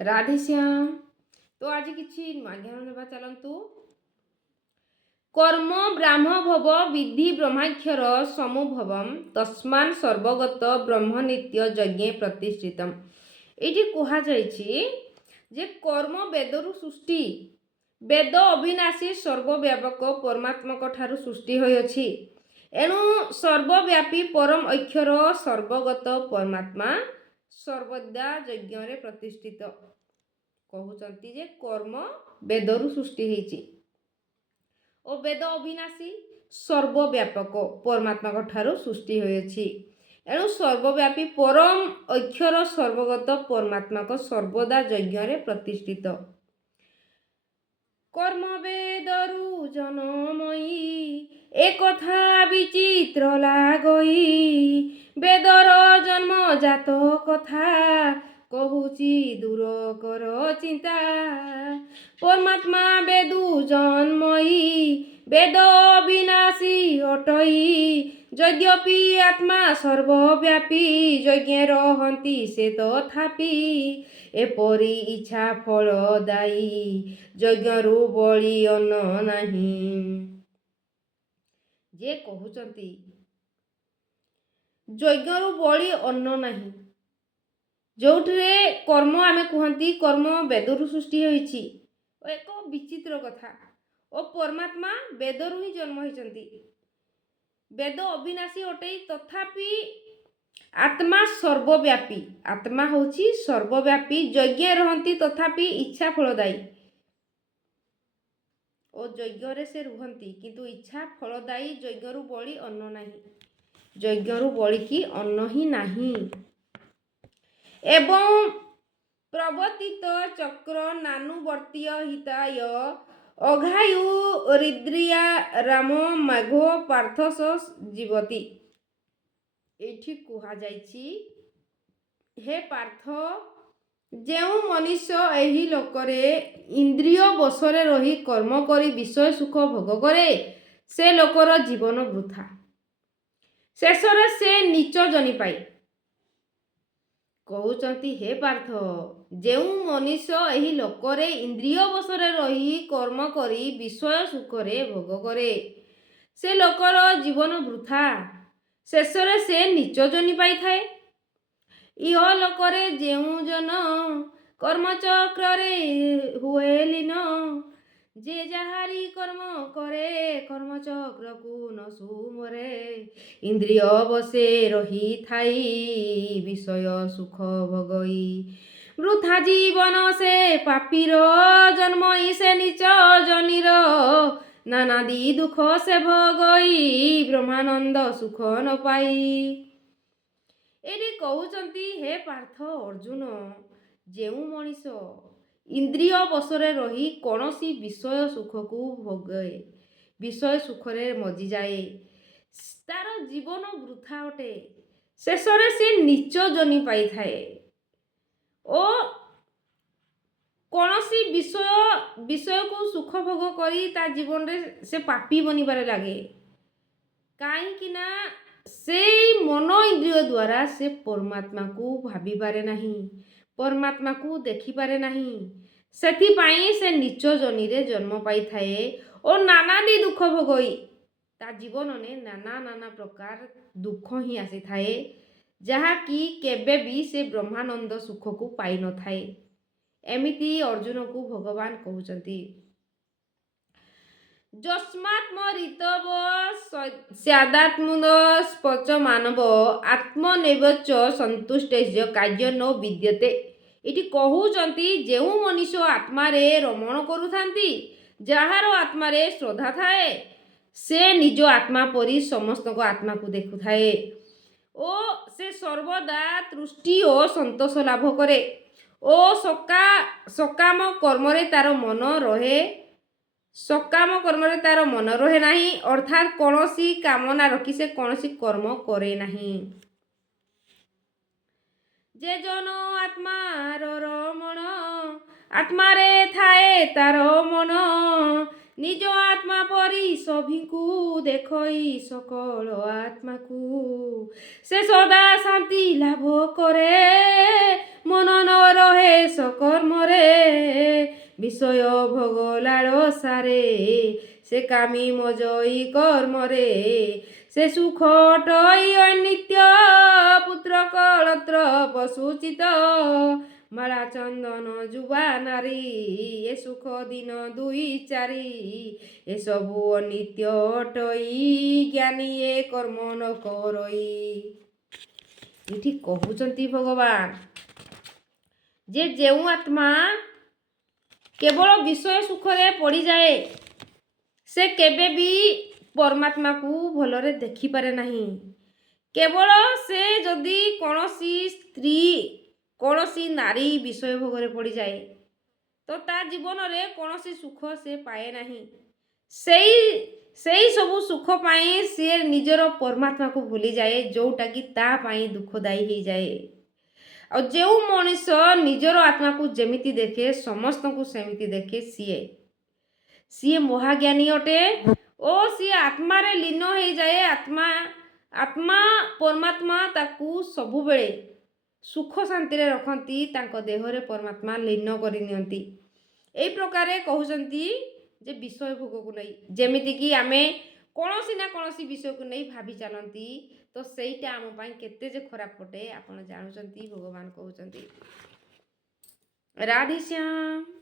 राधेश्याम। तो आज किसी ज्ञान नेबा चलतु। कर्म ब्राह्म भव विधि ब्रह्माक्षर समुभवम तस्मान सर्वगत ब्रह्म नित्य यज्ञे प्रतिष्ठितम। ये कहुई जे कर्म वेदरु सृष्टि, वेद अविनाशी सर्वव्यापक परमात्मक ठारू सृष्टि होइछि। एणु सर्वव्यापी परम अक्षर सर्वगत परमात्मा सर्वदा यज्ञ रे प्रतिष्ठित। कहउचंती जे कर्म वेदरु सृष्टि होइछि ओ वेद अविनाशी सर्वव्यापक परमात्मा ठारू सृष्टि होइछि। एणु सर्वव्यापी परम अक्षर सर्वगत परमात्मा सर्वदा यज्ञ रे प्रतिष्ठित। कर्म वेदरु जनमयी एक कथा विचित्र लागई, वेदर जन्म जात कथा कहूची दूर कर चिंता। परमात्मा वेदु जन्मयी वेद विनाशी अटई, यद्यपि आत्मा सर्वव्यापी यज्ञ रहंती से तथापि एपरी इच्छा फलदायी यज्ञरु बळी अन्न नाही। जे कहउचंती यज्ञरु बळी अन्न नाही, जोठरे कर्म आमे कहंती कर्म वेदरु सृष्टि होइछि एक विचित्र कथा। ओ परमात्मा वेदरु ही जन्म होइचंती, वेद अविनाशी अटई तथापि आत्मा सर्वव्यापी, आत्मा होछि सर्वव्यापी यज्ञ रहंती तथापि इच्छा फलदायी। ओ यज्ञ रे से रुहंती किंतु इच्छा फलदायी यज्ञरु बळी अन्न नाही, यज्ञरु बळी की अन्न ही नाही। एवं प्रवर्तित चक्र नानुवर्तीय हिताय अघायु हृद्रिया राम माघो पार्थस जीवती। एठी कुहा जाइछि हे पार्थ, जेउ मनुष्य एही लोकरे इंद्रिय बसरे रही कर्म करी विषय सुख भोग करे, से लोकर जीवन वृथा, शेषरे से नीच जनी पाई। कहउचंती हे पार्थ, जेउ मनुष्य एही लोकरे इंद्रिय बसरे रही कर्म करी विषय सुखरे भोग करे, से लोकर जीवन वृथा, शेषरे से नीच जनी पाई थाए। इह लोकरे जेउ जन कर्मचक्रे हुए लीन, जे जाहारी कर्म करे कर्मचक्र को न सुमरे। इंद्रिय बसे रही थाई विषय सुख भोगई, वृथा जीवन से पापीर जन्म से नीच जनीर। नानादि दुख से भोगई ब्रह्मानंद सुख न पाई। एठी कहउचंती हे पार्थ अर्जुन, जेउ मनीष इंद्रिय बसरे रही कौनसी विषय सुख को भोगे, विषय सुखरे मजी जाए, तार जीवन वृथा अटे, शेषरे से नीच जनी पाई थाए। ओ कौनसी विषय को सुख भोग करी ता जीवन रे से पापी बनिबारे लागे, काई कि ना से मन इंद्रिय द्वारा से परमात्मा को भाभी पारे नहीं, परमात्मा को देखी पारे नहीं, सेथिपाई से नीच जनी रे जन्म पाई थाए और नानादि दुख भोगई ता जीवन ने नाना नाना प्रकार दुख ही आसी थाए, जहा कि केबे भी से ब्रह्मानंद सुख को पाई न थाए। एमिति अर्जुन को भगवान कहउचंती। जस्मात् मरितव स्यादात्मन स्पच मानव आत्मनेवच संतुष्टेस्य कार्य न विद्यते। इति कहउचंती जेउ मनुष्य आत्मारे रमण करुथांती, जहार आत्मारे श्रद्धा थाए, से निज आत्मा परी समस्त को आत्मा को देखु थाए ओ से सर्वदा तृष्टि और संतोष लाभ करे ओ सकाम कर्मरे तार मन रहे, सकाम कर्मरे तार मन रहे नहीं, अर्थात कौनसी कामना रखी से कौनसी कर्म करे नहीं। जे जन आत्मार रमण आत्मारे थाए तार मन, निज आत्मा परी सभिकु देखई सकल आत्मा को, से सदा शांति लाभ करे मन न रहे सकर्म ବିଷୟ ଭୋଗ ଲାଳସାରେ ସେ କାମୀ ମଜଇ କର୍ମରେ ସେ ସୁଖ ଟଇ ଅନିତ୍ୟ ପୁତ୍ର କଳତ୍ର ପଶୁଚିତ ମାଳା ଚନ୍ଦନ ଯୁବା ନାରୀ ଏ ସୁଖ ଦିନ ଦୁଇ ଚାରି ଏସବୁ ଅନିତ୍ୟ ଅଟଇ ଜ୍ଞାନୀ ଏ କର୍ମ ନ କରଇ। ଏଠି କହୁଛନ୍ତି ଭଗବାନ ଯେ ଯେଉଁ ଆତ୍ମା କେବଳ ବିଷୟ ସୁଖରେ ପଡ଼ିଯାଏ ସେ କେବେ ବି ପରମାତ୍ମାକୁ ଭଲରେ ଦେଖିପାରେ ନାହିଁ। କେବଳ ସେ ଯଦି କୌଣସି ସ୍ତ୍ରୀ କୌଣସି ନାରୀ ବିଷୟ ଭୋଗରେ ପଡ଼ିଯାଏ ତ ତା ଜୀବନରେ କୌଣସି ସୁଖ ସେ ପାଏ ନାହିଁ। ସେଇ ସବୁ ସୁଖ ପାଇଁ ସିଏ ନିଜର ପରମାତ୍ମାକୁ ଭୁଲିଯାଏ, ଯେଉଁଟାକି ତା ପାଇଁ ଦୁଃଖଦାୟୀ ହେଇଯାଏ। ଆଉ ଯେଉଁ ମଣିଷ ନିଜର ଆତ୍ମାକୁ ଯେମିତି ଦେଖେ ସମସ୍ତଙ୍କୁ ସେମିତି ଦେଖେ ସିଏ ମହାଜ୍ଞାନୀ ଅଟେ ଓ ସିଏ ଆତ୍ମାରେ ଲୀନ ହେଇଯାଏ। ଆତ୍ମା ପରମାତ୍ମା ତାକୁ ସବୁବେଳେ ସୁଖ ଶାନ୍ତିରେ ରଖନ୍ତି, ତାଙ୍କ ଦେହରେ ପରମାତ୍ମା ଲୀନ କରିନିଅନ୍ତି। ଏଇ ପ୍ରକାରେ କହୁଛନ୍ତି ଯେ ବିଷୟ ଭୋଗକୁ ନେଇ ଯେମିତିକି ଆମେ କୌଣସି ନା କୌଣସି ବିଷୟକୁ ନେଇ ଭାବି ଚାଲନ୍ତି ତ ସେଇଟା ଆମ ପାଇଁ କେତେ ଯେ ଖରାପ ଅଟେ ଆପଣ ଜାଣୁଛନ୍ତି। ଭଗବାନ କହୁଛନ୍ତି ରାଧେଶ୍ୟାମ।